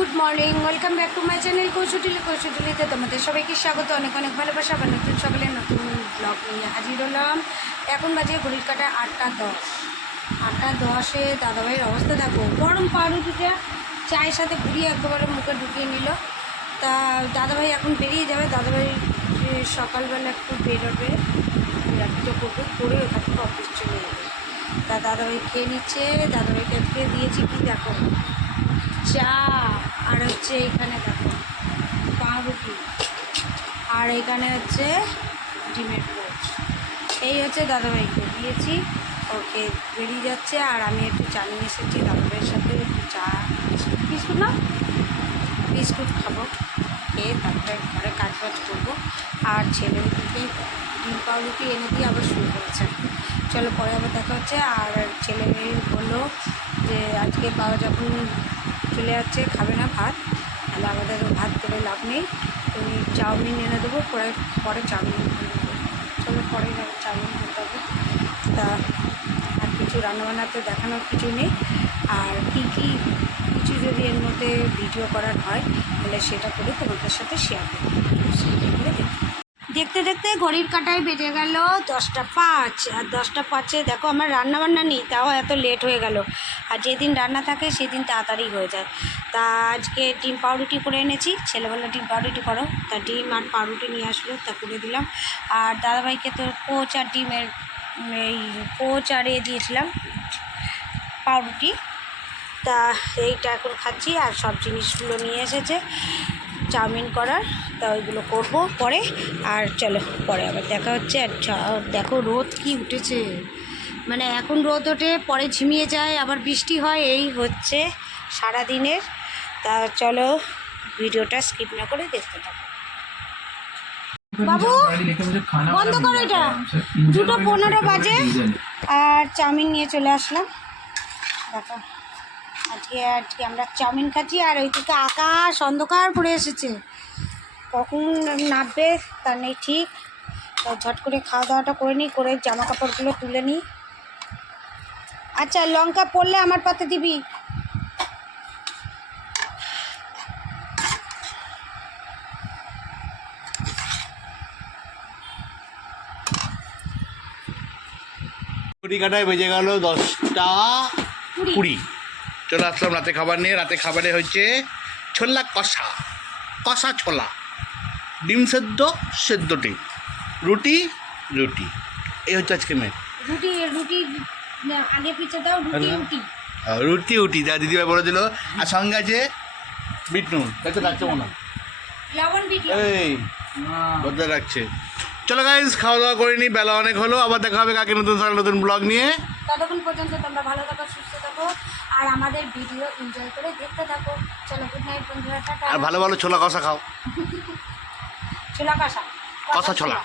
Good morning, welcome back to my channel Koushutuli কৌশুটুলিতে তোমাদের সবাইকে স্বাগত। অনেক অনেক ভালোবাসা, আবার নতুন সকালে নতুন ব্লগ নিয়ে হাজির হলাম। এখন বাজে ঘড়ির কাটা আটটা দশ। আটটা দশে দাদাভাইয়ের অবস্থা দেখো, গরম পাউরুটিটা চায়ের সাথে ঘুরিয়ে একেবারে মুখে ঢুকিয়ে নিল। তা দাদাভাই এখন বেরিয়ে যাবে, দাদাভাই সকালবেলা একটু বেরোবে। র্যাপিডো করবে করে ওখান থেকে অফিস চলে যাবে। তা দাদাভাই খেয়ে নিচ্ছে, দাদাভাইকে আজকে দিয়েছি কি দেখো। চা, আর হচ্ছে এখানে দেখো, পাউরুটি, আর এখানে হচ্ছে ডিমের পোচ। এই হচ্ছে দাদাভাইকে দিয়েছি, ওকে বেরিয়ে যাচ্ছে, আর আমি একটু চা নিয়ে এসেছি, দাদাভাইয়ের সাথে একটু চা বিস্কুট না বিস্কুট খাব, খেয়ে তারপরে ঘরে কাজ বাজ করব। আর ছেলে ছেলেকে ডিম পাউরুটি এনে দিয়ে আবার শুরু করেছে চলো পরে আবার দেখা হচ্ছে। আর ছেলে বলল যে আজকে বাবা যখন চলে যাচ্ছে, খাবে না ভাত। তাহলে আমাদের ভাত করে লাভ নেই। তুমি চাউমিন এনে দেবো, পরে পরে চাউমিন চলো পরে চাউমিন করতে হবে তা আর কিছু রান্নাবান্না তো দেখানোর কিছু নেই। আর কী কী কিছু যদি এর মধ্যে ভিডিও করার হয়, তাহলে সেটা করে তোমাদের সাথে শেয়ার করব। করে দেখি দেখতে দেখতে ঘড়ির কাটায় বেজে গেল দশটা পাঁচ। আর দশটা পাঁচে দেখো আমার রান্না বান্না নেই, তাও এত লেট হয়ে গেল। আর যেদিন রান্না থাকে সেদিন তাড়াতাড়ি হয়ে যায়। তা আজকে ডিম পাউরুটি করে এনেছি। ছেলেবেলা ডিম পাউরুটি করো। তা ডিম আর পাউরুটি নিয়ে আসলো, তা করে দিলাম। আর দাদাভাইকে তো কোচ আর ডিমের, এই কোচ আর এ দিয়েছিলাম, পাউরুটি। তা এইটা এখন খাচ্ছি, আর সব জিনিসগুলো নিয়ে এসেছে। চাউমিন করার তা ওইগুলো করব পরে। আর চলো পরে আবার দেখা হচ্ছে। আর দেখো রোদ কি উঠেছে। মানে এখন রোদ ওঠে পরে ঝিমিয়ে যায় আবার বৃষ্টি হয় এই হচ্ছে সারা দিনের তা চলো ভিডিওটা স্কিপ না করে দেখতে থাকো। বাবু, বন্ধ করো এটা। দুটো পনেরো বাজে। আর চাউমিন নিয়ে চলে আসলাম। দেখো। আজকে আজকে আমরা চাউমিন খাচ্ছি আর ওইদিকে আকাশ অন্ধকার করে এসেছে। কখন নামবে তার নেই ঠিক। তো ঝট করে খাওয়া দাওয়াটা করে নিই, করে জামা কাপড়গুলো তুলে নিই। আচ্ছা লঙ্কা পড়লে আমার পাতে দিবি। কুড়ি কাটায় বেজে গেল দশটা কুড়ি। চলে আসলাম রাতে খাবার নিয়ে। রাতে খাবারে হচ্ছে ছোলা কষা কষা ছোলা ডিম সেদ্ধ সেদ্ধ ডিম রুটি রুটি। এই হচ্ছে আজকে মেয়ে রুটি রুটি আগে পিছে দাও রুটি হ্যাঁ। রুটি। রুটি উটি যা দিদিভাই বলে দিল আর সঙ্গে আছে বিট নুন। দেখতে লাগছে মনে হয়। লবণ বিট এই বদলে রাখছে। চলো গাইজ খাওয়া দাওয়া করে নি বেলা অনেক হলো। আবার দেখা হবে কাকে নতুন নতুন ব্লগ নিয়ে। ততক্ষণ পর্যন্ত তোমরা ভালো থাকো সুস্থ থাকো। আর আমাদের ভিডিও এনজয় করে দেখতে থাকো। চলো গুড নাইট বন্ধুরা টাটা। আর ভালো ভালো ছোলা কষা খাও। ছোলা কষা। কষা ছোলা।